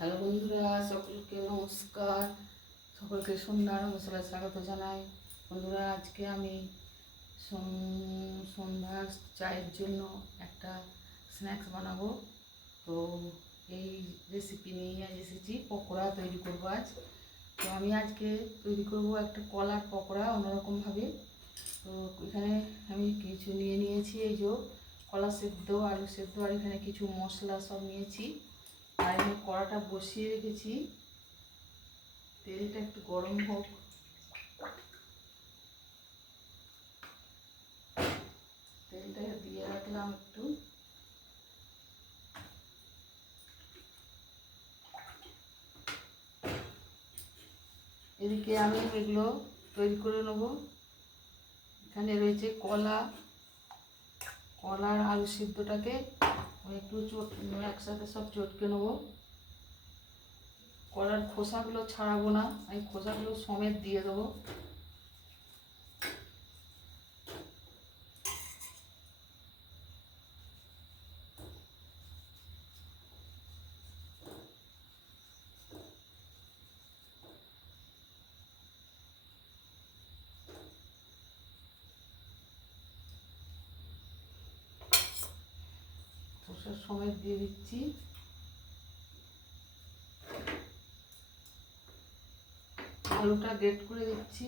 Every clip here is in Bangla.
হ্যালো বন্ধুরা, সকলকে নমস্কার। সকলকে সন্ধ্যার মশলায় স্বাগত জানাই। বন্ধুরা, আজকে আমি সন্ধ্যার চায়ের জন্য একটা স্ন্যাক্স বানাবো। তো এই রেসিপি নিয়ে আজ এসেছি, পকোড়া তৈরি করবো আজ। তো আমি আজকে তৈরি করব একটা কলার পকোড়া অন্যরকমভাবে। তো এখানে আমি কিছু নিয়েছি, এই যে কলা সেদ্ধ, আলু সেদ্ধ, আর এখানে কিছু মশলা সব নিয়েছি। আর আমি কড়াটা বসিয়ে রেখেছি, তেলটা একটু গরম হোক। তেলটা দিয়ে রাখলাম একটু। এদিকে আমি এগুলো তৈরি করে নেব। এখানে রয়েছে কলার আলু সিদ্ধটাকে আমি একটু একসাথে সব চটকে নেব। কলার খোসাগুলো ছাড়াবো না, আমি খোসাগুলো সমেত দিয়ে দেবো। খোসা সমেত দিয়ে দিচ্ছি। আলুটা গ্রেট করে দিচ্ছি।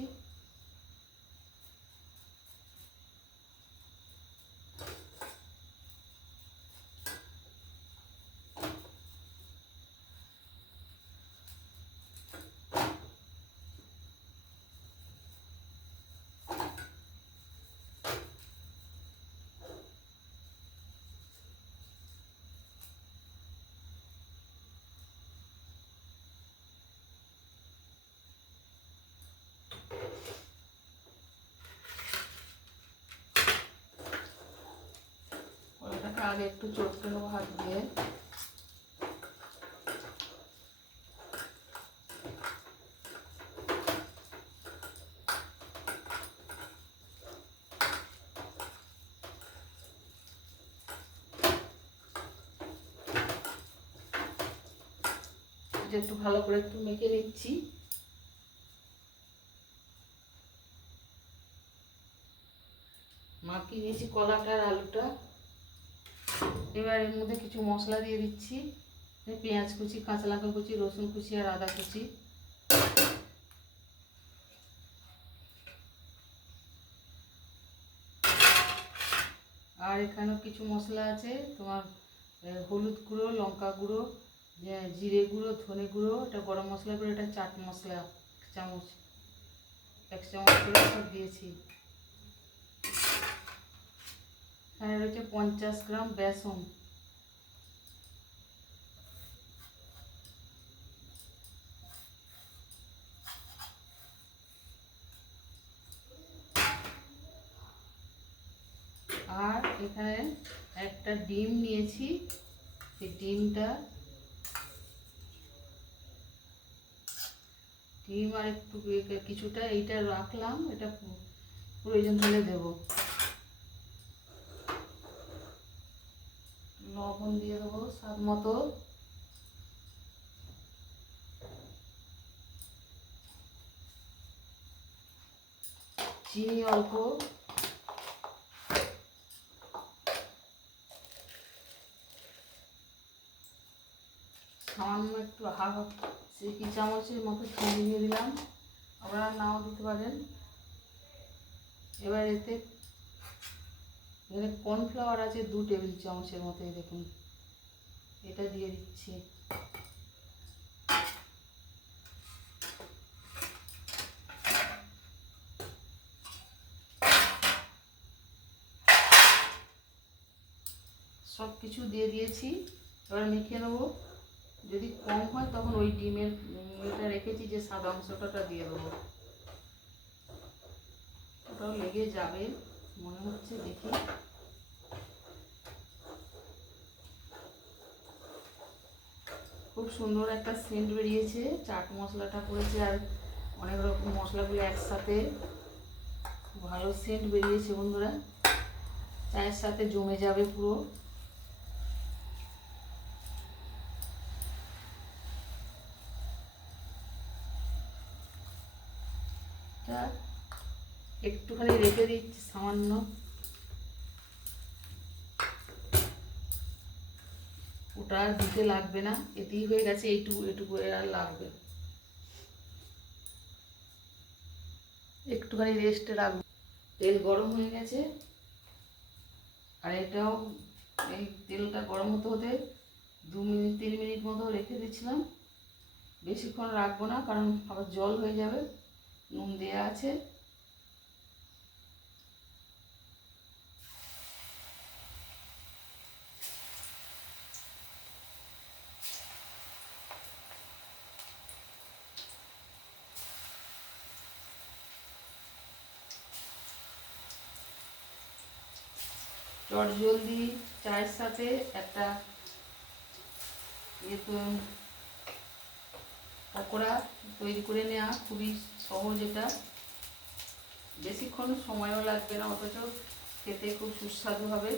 কলাটাকে আগে একটু চটকে নেবো হাত দিয়ে। একটু ভালো করে একটু মেখে নিচ্ছি। মাখিয়ে নিয়েছি কলাটা আর আলুটা। এবার এর মধ্যে কিছু মশলা দিয়ে দিচ্ছি। পেঁয়াজ কুচি, কাঁচা লঙ্কা কুচি, রসুন কুচি আর আদা কুচি। আর এখানেও কিছু মশলা আছে, তোমার হলুদ গুঁড়ো, লঙ্কা গুঁড়ো, জিরে গুঁড়ো, ধনে গুঁড়ো, এটা গরম মশলা গুঁড়ো, এটা চাট মশলা এক চামচ করে সব দিয়েছি। এখানে রয়েছে 50 গ্রাম বেসন। আর এখানে একটা ডিম নিয়েছি, সেই ডিম আর একটু কিছুটা এইটা রাখলাম, এটা প্রয়োজন হলে দেব। লবণ দিয়ে দেবো স্বাদ মতো। চিনি অল্প। সামান্য একটু কি চামচের মতো চিনি দিয়ে দিলাম, আপনারা নাও দিতে পারেন। এবার এখানে কর্নফ্লাওয়ার আছে 2 টেবিল চামচের মতো, দেখুন এটা দিয়ে দিচ্ছি। সব কিছু দিয়ে দিয়েছি, এবার মেখে নেবো। যদি কম হয় তখন ওই ডিমের এটা রেখেছি যে সাদা অংশটা দিয়ে দেবো। ওটাও লেগে যাবে মনে হচ্ছে, দেখি। খুব সুন্দর একটা সেন্ট বেরিয়েছে, চাট মশলাটা পড়েছে আর অনেক রকম মশলাগুলো একসাথে, ভালো সেন্ট বেরিয়েছে বন্ধুরা। চায়ের সাথে জমে যাবে পুরো। মাছটা একটুখানি রেখে দিচ্ছি সামান্য, ওটা আর দিতে লাগবে না, এতেই হয়ে গেছে, এইটুকু এটুকু আর লাগবে, একটুখানি রেস্টে রাখবো। তেল গরম হয়ে গেছে, আর এটাও এই তেলটা গরম হতে হতে 2-3 মিনিট মতো রেখে দিচ্ছিলাম। বেশিক্ষণ রাখবো না, কারণ আবার জল হয়ে যাবে, নুন দেওয়া আছে। চটজলদি চায়ের সাথে একটা পকোড়া তৈরি করে নেওয়া খুবই সহজ, এটা বেশিক্ষণ সময়ও লাগবে না, অথচ খেতে খুব সুস্বাদু হবে।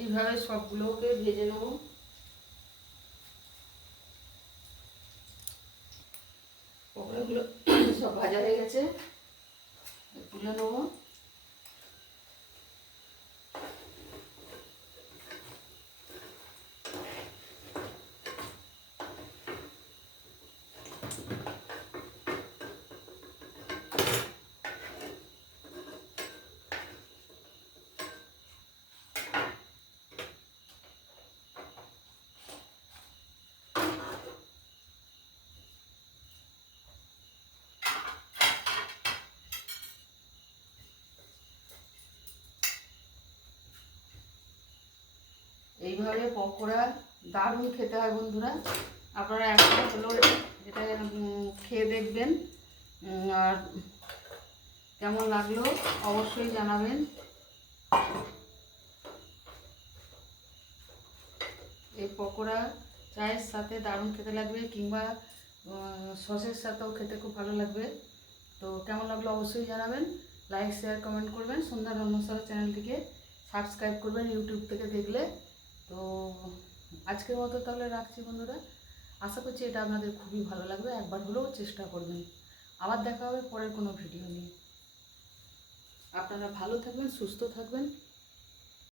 এইভাবে সবগুলোকে ভেজে নেব। পকোড়াগুলো সব ভাজা হয়ে গেছে, তুলে নেবো। এইভাবে পকোড়া দারুণ খেতে হয় বন্ধুরা, আপনারা একবার হলেও এটা খেয়ে দেখবেন, আর কেমন লাগলো অবশ্যই জানাবেন। এই পকোড়া চায়ের সাথে দারুণ খেতে লাগবে, কিংবা সসের সাথেও খেতে খুব ভালো লাগবে। তো কেমন লাগলো অবশ্যই জানাবেন, লাইক শেয়ার কমেন্ট করবেন, সন্ধ্যা রন্ধনশালা চ্যানেলটিকে সাবস্ক্রাইব করবেন ইউটিউব থেকে দেখলে। তো আজকের মতো তাহলে রাখছি বন্ধুরা, আশা করছি এটা আপনাদের খুবই ভালো লাগবে, একবার হলেও চেষ্টা করবেন। আবার দেখা হবে পরের কোনো ভিডিও নিয়ে। আপনারা ভালো থাকবেন, সুস্থ থাকবেন।